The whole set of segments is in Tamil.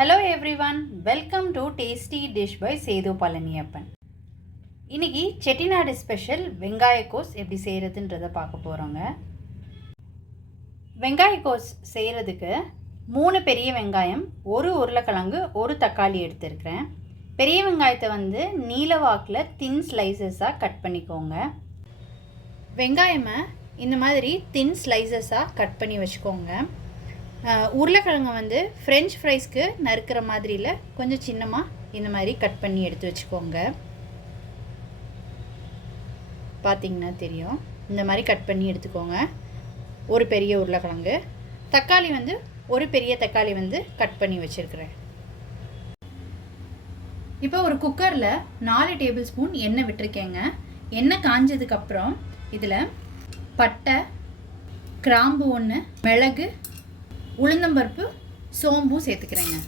Hello everyone, welcome to tasty dish by Sethu Palaniappan. இன்றைக்கி செட்டிநாடு ஸ்பெஷல் வெங்காயக்கோஸ் எப்படி செய்கிறதுன்றதை பார்க்க போகிறோங்க. வெங்காயக்கோஸ் செய்கிறதுக்கு 3 பெரிய வெங்காயம், 1 உருளைக்கிழங்கு, 1 தக்காளி எடுத்துருக்கிறேன். பெரிய வெங்காயத்தை நீல வாக்கில் தின் ஸ்லைசஸாக கட் பண்ணிக்கோங்க. வெங்காயமை இந்த மாதிரி தின் ஸ்லைசஸாக கட் பண்ணி வச்சுக்கோங்க. உருளைக்கிழங்கு ஃப்ரெஞ்ச் ஃப்ரைஸ்க்கு நறுக்கிற மாதிரியில் கொஞ்சம் சின்னமாக இந்த மாதிரி கட் பண்ணி எடுத்து வச்சுக்கோங்க. பார்த்திங்கன்னா தெரியும், இந்த மாதிரி கட் பண்ணி எடுத்துக்கோங்க. ஒரு பெரிய உருளைக்கிழங்கு, தக்காளி ஒரு பெரிய தக்காளி கட் பண்ணி வச்சுருக்கிறேன். இப்போ ஒரு குக்கரில் 4 டேபிள் ஸ்பூன் எண்ணெய் விட்டுருக்கேங்க. எண்ணெய் காஞ்சதுக்கப்புறம் இதில் பட்டை, கிராம்பு 1, மிளகு, உளுந்தம்பருப்பு, சோம்பு சேர்த்துக்கிறேங்க.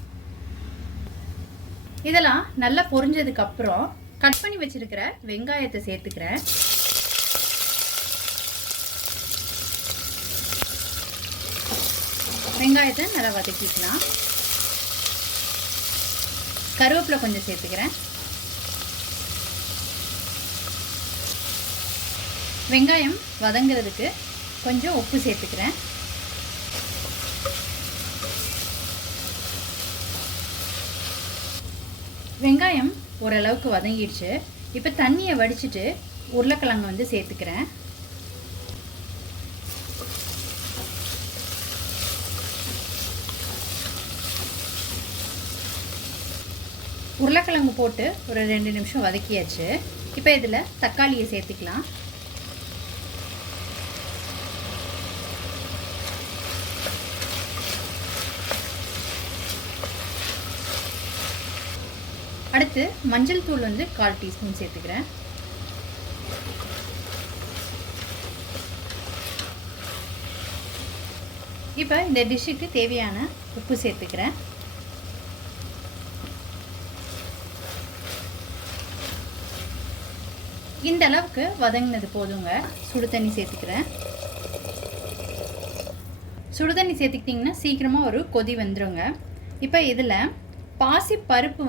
இதெல்லாம் நல்லா பொரிஞ்சதுக்கப்புறம் கட் பண்ணி வச்சிருக்கிற வெங்காயத்தை சேர்த்துக்கிறேன். வெங்காயத்தை நல்லா வதக்கிக்கலாம். கருவேப்பிலை கொஞ்சம் சேர்த்துக்கிறேன். வெங்காயம் வதங்கிறதுக்கு கொஞ்சம் உப்பு சேர்த்துக்கிறேன். வெங்காயம் ஓரளவுக்கு வதங்கிடுச்சு. இப்போ தண்ணியை வடிச்சிட்டு உருளைக்கிழங்கு சேர்த்துக்கிறேன். உருளைக்கிழங்கு போட்டு ஒரு 2 நிமிஷம் வதக்கியாச்சு. இப்போ இதில் தக்காளியை சேர்த்துக்கலாம். அடுத்து மஞ்சள் தூள் 1/4 டீஸ்பூன் சேர்த்துக்கிறேன். இப்போ இந்த டிஷ்ஷுக்கு தேவையான உப்பு சேர்த்துக்கிறேன். இந்த அளவுக்கு வதங்கினது போதுங்க. சுடு தண்ணி சேர்த்துக்கிறேன். சுடு தண்ணி சேர்த்துக்கிட்டிங்கன்னா சீக்கிரமாக ஒரு கொதி வந்துடுங்க. இப்போ இதில் பாசிப்பருப்பு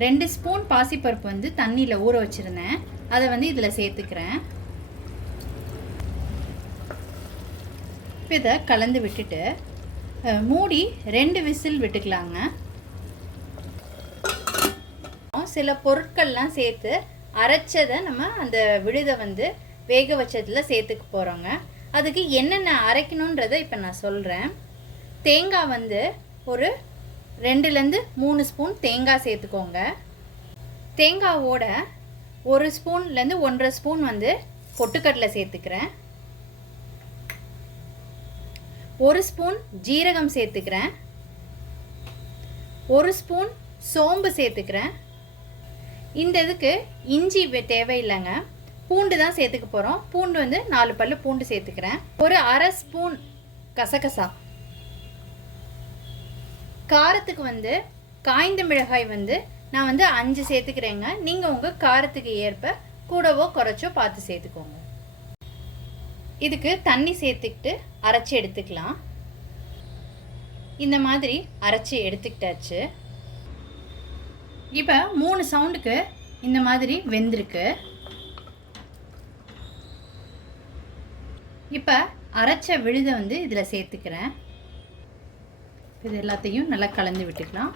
2 ஸ்பூன் பாசிப்பருப்பு தண்ணியில் ஊற வச்சுருந்தேன். அதை இதில் சேர்த்துக்கிறேன். இப்போ இதை கலந்து விட்டுட்டு மூடி 2 விசில் விட்டுக்கலாங்க. சில பொருட்கள்லாம் சேர்த்து அரைச்சதை நம்ம அந்த விழுதை வேக வச்சதில் சேர்த்துக்க போகிறோங்க. அதுக்கு என்னென்ன அரைக்கணுன்றதை இப்போ நான் சொல்கிறேன். தேங்காய் ஒரு 2லேருந்து 3 ஸ்பூன் தேங்காய் சேர்த்துக்கோங்க. தேங்காவோட 1 ஸ்பூன்லேருந்து 1.5 ஸ்பூன் பொட்டுக்கடலை சேர்த்துக்கிறேன். 1 ஸ்பூன் ஜீரகம் சேர்த்துக்கிறேன். 1 ஸ்பூன் சோம்பு சேர்த்துக்கிறேன். இந்த இதுக்கு இஞ்சி தேவையில்லைங்க, பூண்டு தான் சேர்த்துக்க போகிறோம். பூண்டு 4 பல்லு பூண்டு சேர்த்துக்கிறேன். ஒரு 1/2 ஸ்பூன் கசகசா. காரத்துக்கு காய்ந்த மிளகாய் நான் 5 சேர்த்துக்கிறேங்க. நீங்கள் உங்கள் காரத்துக்கு ஏற்ப கூடவோ குறைச்சோ பார்த்து சேர்த்துக்கோங்க. இதுக்கு தண்ணி சேர்த்துக்கிட்டு அரைச்சி எடுத்துக்கலாம். இந்த மாதிரி அரைச்சி எடுத்துக்கிட்டாச்சு. இப்போ 3 சவுண்டுக்கு இந்த மாதிரி வெந்திருக்கு. இப்போ அரைச்ச விழுதை இதில் சேர்த்துக்கிறேன். இது எல்லாத்தையும் நல்லா கலந்து விட்டுக்கலாம்.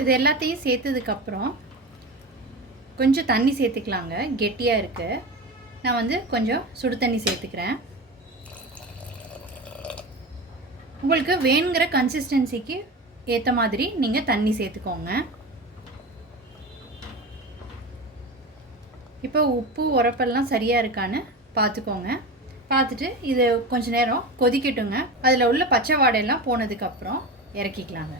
இது எல்லாத்தையும் சேர்த்ததுக்கப்புறம் கொஞ்சம் தண்ணி சேர்த்துக்கலாங்க. கெட்டியாக இருக்குது. நான் கொஞ்சம் சுடு தண்ணி சேர்த்துக்கிறேன். உங்களுக்கு வேணுங்கிற கன்சிஸ்டன்சிக்கு ஏற்ற மாதிரி நீங்கள் தண்ணி சேர்த்துக்கோங்க. இப்போ உப்பு உரப்பெல்லாம் சரியாக இருக்கான்னு பார்த்துக்கோங்க. பார்த்துட்டு இது கொஞ்சம் நேரம் கொதிக்கட்டுங்க. அதில் உள்ள பச்சை வாடையெல்லாம் போனதுக்கப்புறம் இறக்கிக்கலாங்க.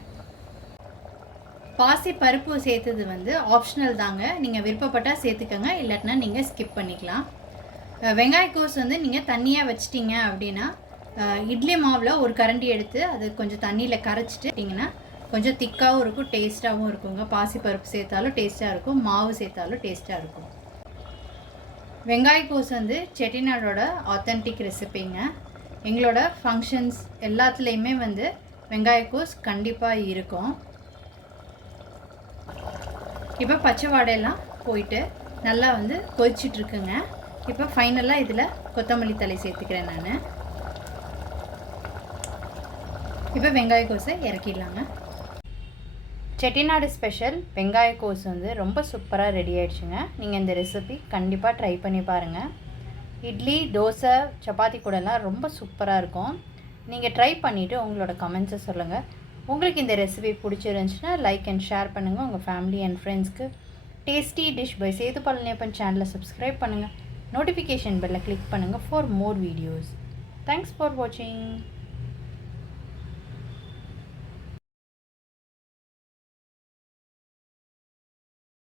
பாசி பருப்பு சேர்த்தது ஆப்ஷனல் தாங்க. நீங்கள் விருப்பப்பட்டால் சேர்த்துக்கோங்க, இல்லாட்டினா நீங்கள் ஸ்கிப் பண்ணிக்கலாம். வெங்காயக்கோஸ் நீங்கள் தண்ணியாக வச்சிட்டிங்க அப்படின்னா இட்லி மாவில் ஒரு கரண்டி எடுத்து அது கொஞ்சம் தண்ணியில் கரைச்சிட்டிங்கன்னா கொஞ்சம் திக்காகவும் இருக்கும், டேஸ்ட்டாகவும் இருக்குங்க. பாசி பருப்பு சேர்த்தாலும் டேஸ்ட்டாக இருக்கும், மாவு சேர்த்தாலும் டேஸ்ட்டாக இருக்கும். வெங்காயக்கோஸ் செட்டிநாடோட ஆத்தென்டிக் ரெசிபிங்க. எங்களோட ஃபங்க்ஷன்ஸ் எல்லாத்துலேயுமே வந்து வெங்காயக்கூஸ் கண்டிப்பாக இருக்கும். இப்போ பச்சை வாடையெல்லாம் போயிட்டு நல்லா வந்து கொதிச்சிட்ருக்குங்க. இப்போ ஃபைனலாக இதில் கொத்தமல்லி தழை சேர்த்துக்கிறேன் நான். இப்போ வெங்காயக்கோஸை இறக்கிடலாங்க. செட்டிநாடு ஸ்பெஷல் வெங்காயக்கோஸ் வந்து ரொம்ப சூப்பராக ரெடி ஆகிடுச்சுங்க. நீங்கள் இந்த ரெசிபி கண்டிப்பாக ட்ரை பண்ணி பாருங்கள். இட்லி, தோசை, சப்பாத்தி கூடலாம் ரொம்ப சூப்பராக இருக்கும். நீங்கள் ட்ரை பண்ணிவிட்டு உங்களோட கமெண்ட்ஸை சொல்லுங்கள். உங்களுக்கு இந்த ரெசிபி பிடிச்சிருந்துச்சுன்னா லைக் அண்ட் ஷேர் பண்ணுங்கள். உங்கள் ஃபேமிலி அண்ட் ஃப்ரெண்ட்ஸ்க்கு. Tasty dish by Sethu Palaniappan சேனலை சப்ஸ்கிரைப் பண்ணுங்கள். நோட்டிஃபிகேஷன் பெல்லை கிளிக் பண்ணுங்கள் for more videos. Thanks for வாட்சிங்.